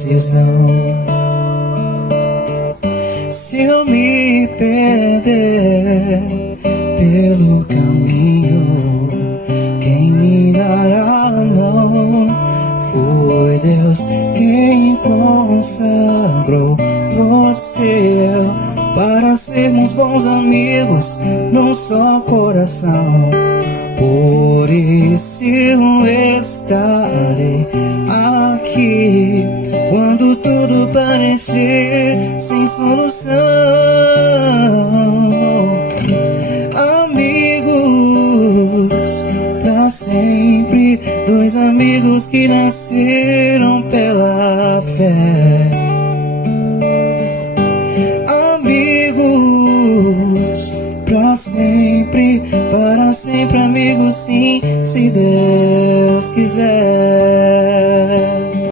decisão. Se eu me perder pelo caminho, quem me dará a mão? Foi Deus quem consagrou você e eu para sermos bons amigos num só coração. Por isso eu estarei aqui quando tudo parecer sem solução. Amigos pra sempre, dois amigos que nasceram pela fé. Amigos pra sempre, para sempre amigos sim, se Deus quiser.